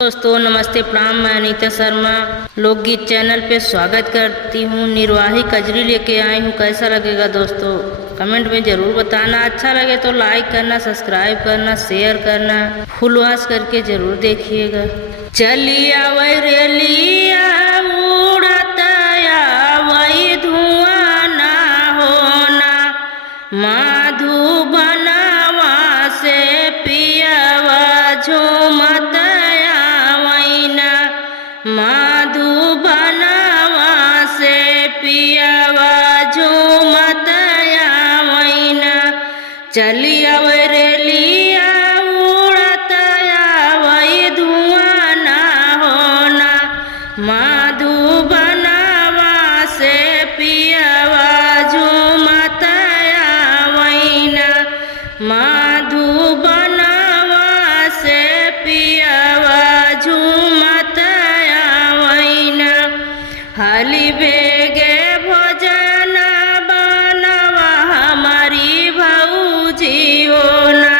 दोस्तों नमस्ते, प्रणाम। मैं अनीता शर्मा लोकगीत चैनल पे स्वागत करती हूँ। निर्वाही कजरी लेके आई हूँ। कैसा लगेगा दोस्तों कमेंट में ज़रूर बताना। अच्छा लगे तो लाइक करना, सब्सक्राइब करना, शेयर करना, फुल वॉच करके ज़रूर देखिएगा। चलिया वही रेलिया उड़ता वही धुआं ना होना, मधुबनवा से पियावा झूमत मधुबनवा से पियावा झूमत आवैना। चलिया रेलिया उड़त वही धुआं ना होना, मधुबनवा से पियावा झूमत आवैना। मधुबनवा से पियावा झूमत हाली बेगे भोजन बनवा हमारी भौजी होना।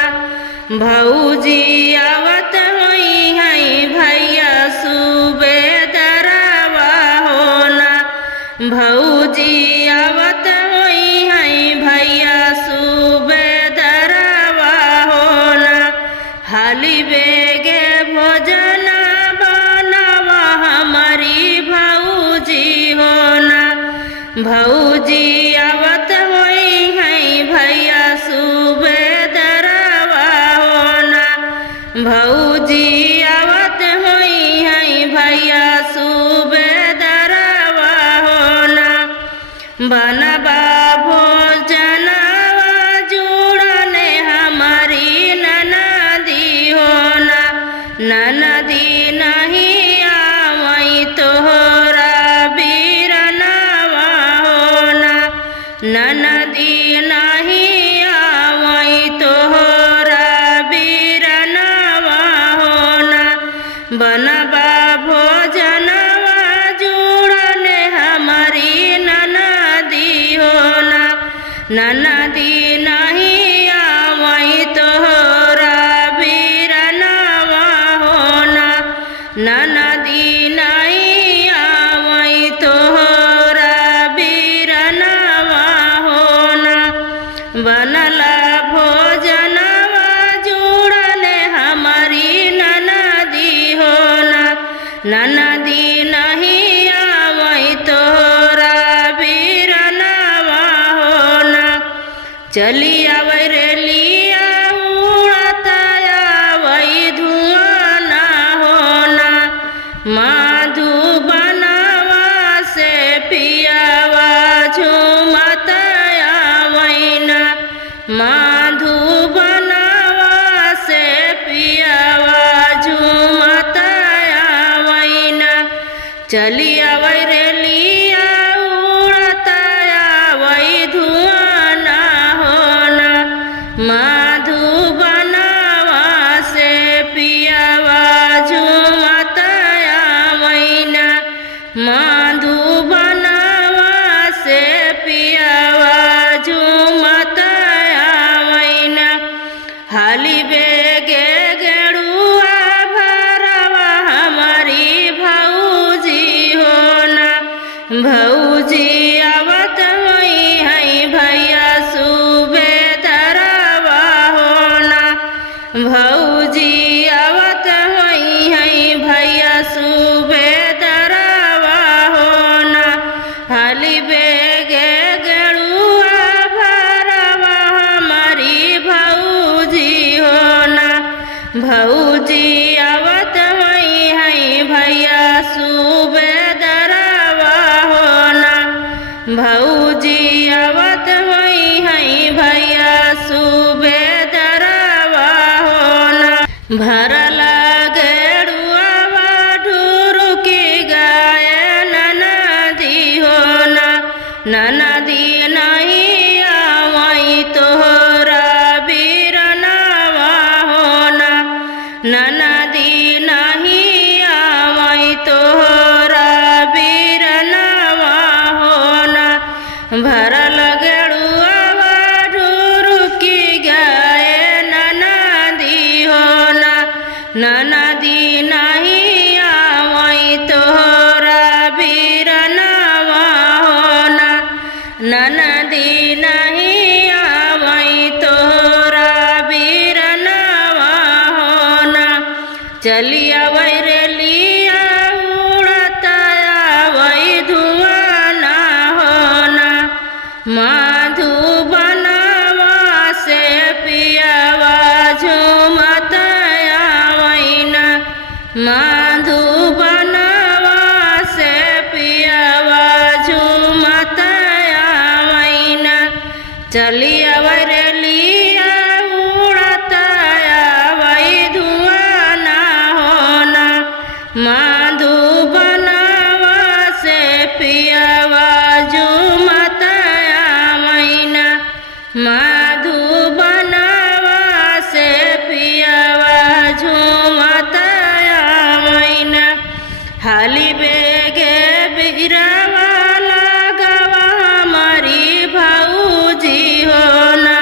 भौजी आवत हुई है भैया सूबेदारवा होना। भौजी आवत हुई है भैया सूबेदारवा होना। हाली बेगे भोजन बनवा हमारी भौजी होना। भौजी आवत हुई है भैया सूबेदारवा होना। भौजी आवत हुई है भैया सूबेदारवा होना। बनवा भोजनवा जुड़ने हमारी ननदी होना। ननदी नहीं आवई तोहरा बीरनवा होना। ननदी नहीं आवई तोहरा बीरनवा होना। बनवा भोजनवा जुड़ने हमारी ननदी होना। ननदी नहीं आवई तोहरा बीरनवा होना। ननदी नहीं आवई तोहरा बीरनवा होना। बनला भोजनवा जुड़ने हमारी ननदी होना। ननदी नहीं आवई तोहरा बीरनवा होना। चलिया रेलिया उड़ता वही धुआं ना होना, मधुबनवा से पियावा झूमत आवैना। मधुबनवा से पियावा झूमत आवैना। चलिया रेलिया उड़ता वही धुआं ना होना, मधुबनवा से पियावा झूमत आवैना। मधुबनवा से पियावा झूमत आवैना। हाली बेगे गेड़ुआ भरवा हमारी भौजी होना। भौजी आवत हुई है भैया सूबेदारवा होना। भौजी आवत हुई है भैया सूबेदारवा होना। हाली बेगे गेड़ुआ भरवा हमारी भौजी होना। भौजी आवत हुई है भैया सूबेदारवा होना। भौजी आवत हुई है भैया सूबेदारवा होना। भरला गेड़ुआ ढुरुकी गाय ननदी होना। ननदी नहीं आवई तोहरा बीरनवा होना। ननदी नहीं आवई तोहरा बीरनवा होना। चलिया वैरेलिया उड़ता वही धुआं ना होना मधुबनवा से पियावा झूमता वैना मधुबनवा से पियावा झूमता वैना चलिया वैरेलिया उड़ता वही धुआं ना होना मधुबनवा से पियावा झूमता वैना मधुबनवा से पियावा झूमता वैना हाली बेगे बिरवा लगवा हमारी भौजी होना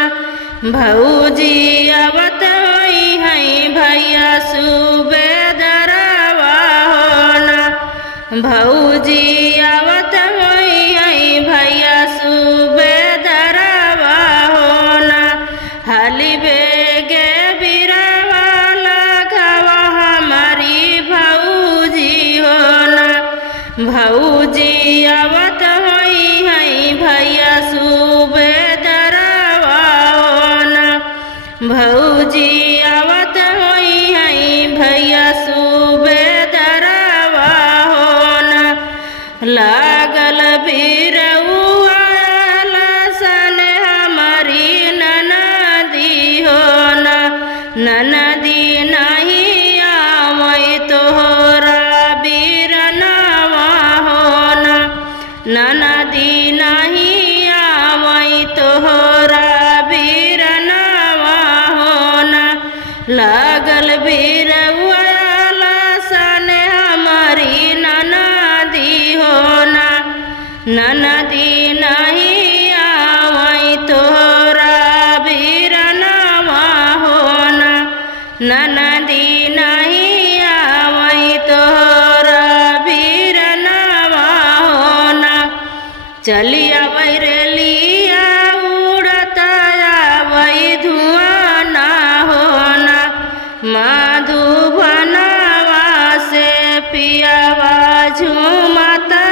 भौजी आवत होई है भैया सुबेदरवा होना भौजी आवत होई है भैया सुबेदरवा होना हाली बेगे बिरवा लगवा हमारी भौजी होना भौजी आवत होई है भैया सुबेदरवा होना भौजी आवत होई है भैया सुबेदरवा होना लागल बिरउआ सन हमारी ननदी होना ननदी नहीं आवै तोहरा बीरनवा होना ननदी नहीं आवै तोहरा बीरनवा होना लागल बिरउआ सन हमारी ननदी होना ननदी नहीं आवै तोहरा बीरनवा होना ननदी नहीं आवै तोहरा बीरनवा होना चलिया वैरेलिया उड़ता वही धुआं ना होना मधुबनवा से पियावा झूमता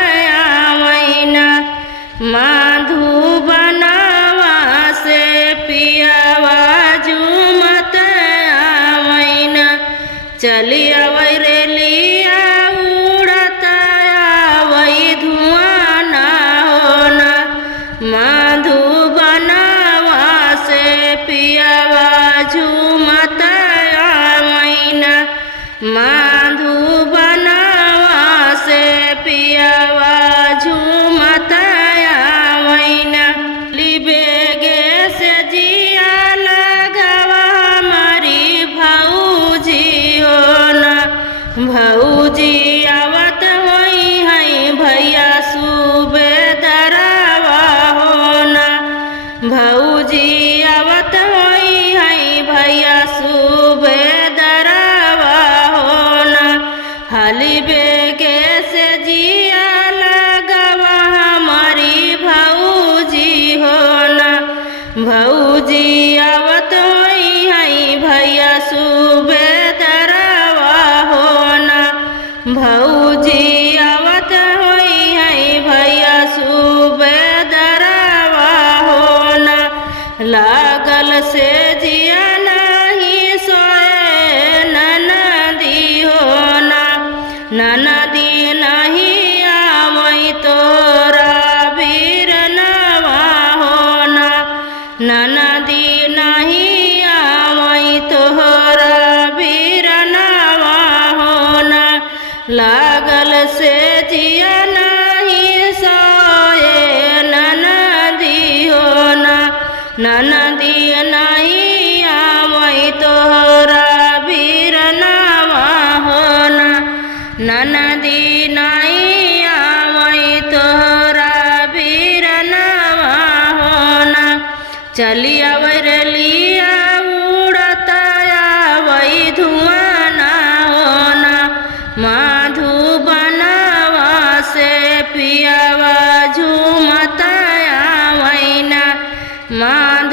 वैना मधुबनवा से पियावा झूमता वैना चलिया वैरेलिया उड़ता वही धुआं ना होना मधुबनवा से पियावा झूमता वैना मधुबनवा से पियावा झूमता वैना लिबेगे से जिया लगवा हमारी भौजी होना भौजी आवत होई है भैया सुबेदरवा होना भौजी आवत होई है भैया सुबेदरवा होना हाली बेगे से जिया लगवा हमारी भौजी होना भौजी आवत होई है भैया सुबेदरवा होना भौजी आवत होई है भैया सुबेदरवा होना लागल से जिया नहीं सोए ननदी होना ननदी नहीं आवै तोरा बीरनवा होना ननदी नहीं आवै तोहरा बीरनवा होना लागल से जिया नहीं सोए ननदी होना ननदी नहीं आवै तोहरा बीरनवा होना ननदी नहीं आवै तोहरा बीरनवा होना चलिया वैरेलिया उड़ता वही धुआं ना होना मधुबनवा से पियावा झूमता वैना मान